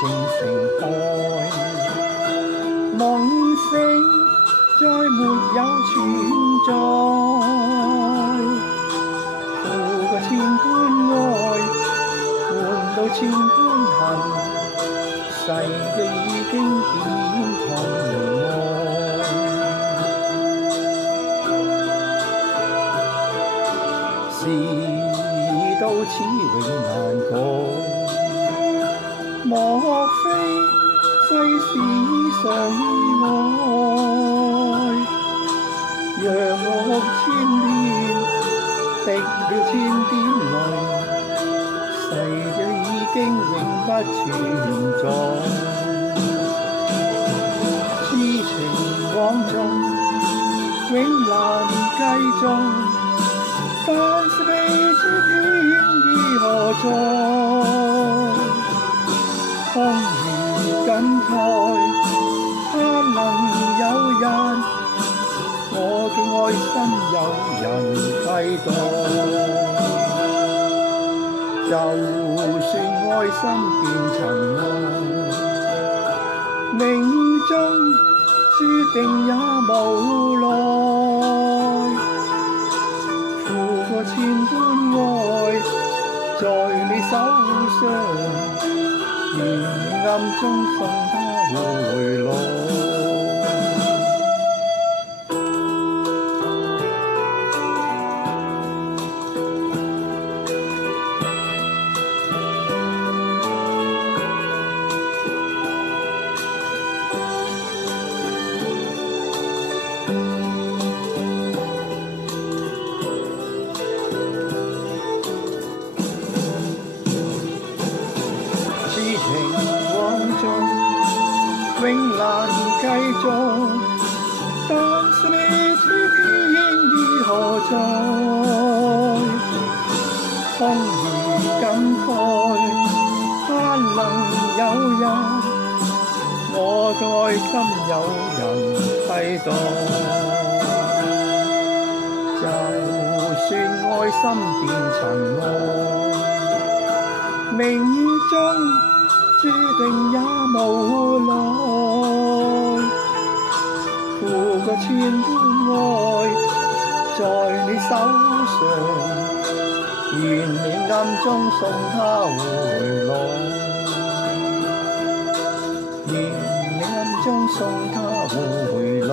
正盛開，夢醒再沒有存在，付過千般愛，換到千般恨，世嘅已經變thành愛，事到此永難改。莫非世事常意外，讓我千年滴了千點淚，逝者已經永不存在。痴情往縱永難繼續，但是未知天意何在。空餘感慨，盼能有人，我嘅愛心有人替代。就算愛心變塵埃，命中注定也無奈。付過千般愛，在你手上，願你暗中送他回來。痴情往縱永難繼續，但是未知天意何在。空餘感慨，盼能有人，我嘅愛心有人替代。就算愛心變塵埃，命中注定也無奈。付過千般愛，在你手上，願你暗中送他回來，願你暗中送他回來。